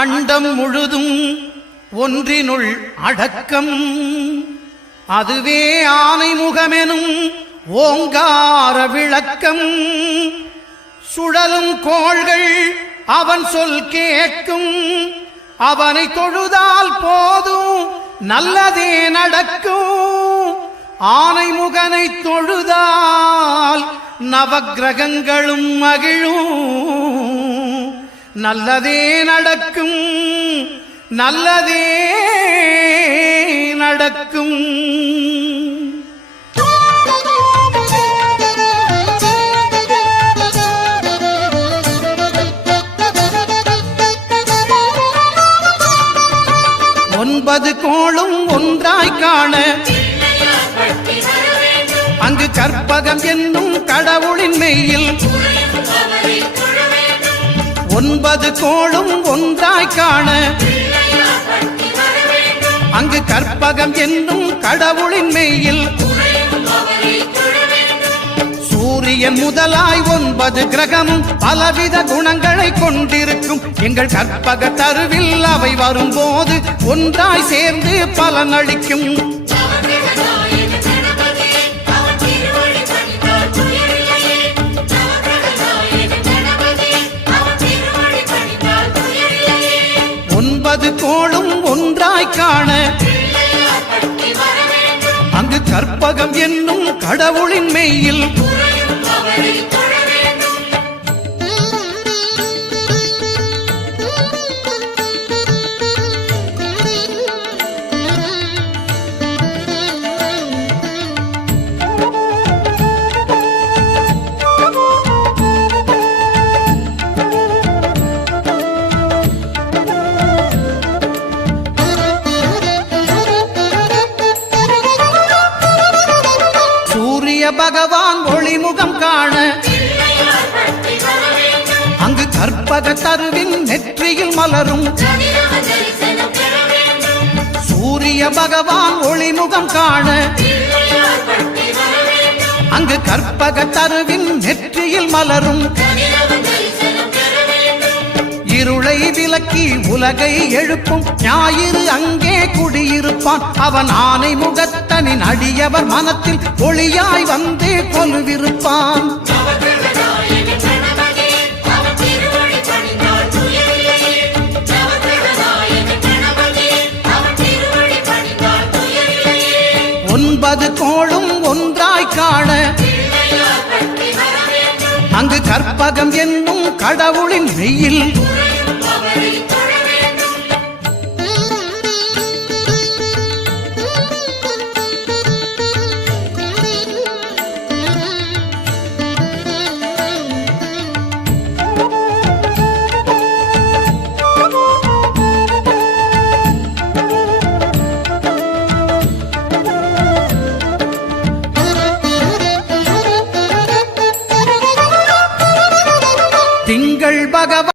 அண்டம் முழுதும் ஒன்றினுள் அடக்கம். அதுவே ஆனை முகமெனும் ஓங்கார விளக்கம். சுழலும் கோள்கள் அவன் சொல் கேட்கும். அவனை தொழுதால் போதும் நல்லதே நடக்கும். ஆனை முகனை தொழுதால் நவக்கிரகங்களும் மகிழும். நல்லதே நடக்கும், நல்லதே நடக்கும். ஒன்பது கோளும் ஒன்றாய் காண அங்கு கற்பகம் என்னும் கடவுளின் மெய்யில். ஒன்பது கோளும் ஒன்றாய் காண அங்கு கற்பகம் என்னும் கடவுளின் மெய்யில். சூரியன் முதலாய் 9 கிரகமும் பலவித குணங்களை கொண்டிருக்கும். எங்கள் கற்பக தருவில் அவை வரும்போது ஒன்றாய் சேர்ந்து பலனளிக்கும். ஒன்பது கோளும் ஒன்றாய் காண அங்கு கற்பகம் என்னும் கடவுளின் மெய்யில். பகவான் ஒளிமுகம் காண அங்கு கற்பக தருவின் நெற்றியில் மலரும். சூரிய பகவான் ஒளிமுகம் காண அங்கு கற்பக தருவின் நெற்றியில் மலரும். இருளை விலக்கி உலகை எழுப்பும் ஞாயிறு அங்கே குடியிருப்பான். அவன் ஆனை முகத்தனின் அடியவர் மனத்தில் ஒளியாய் வந்து கொலுவிருப்பான். ஒன்பது கோளும் ஒன்றாய் காண அங்கு கற்பகம் என்னும் கடவுளின் மெய்யில். திங்கள் பகவான்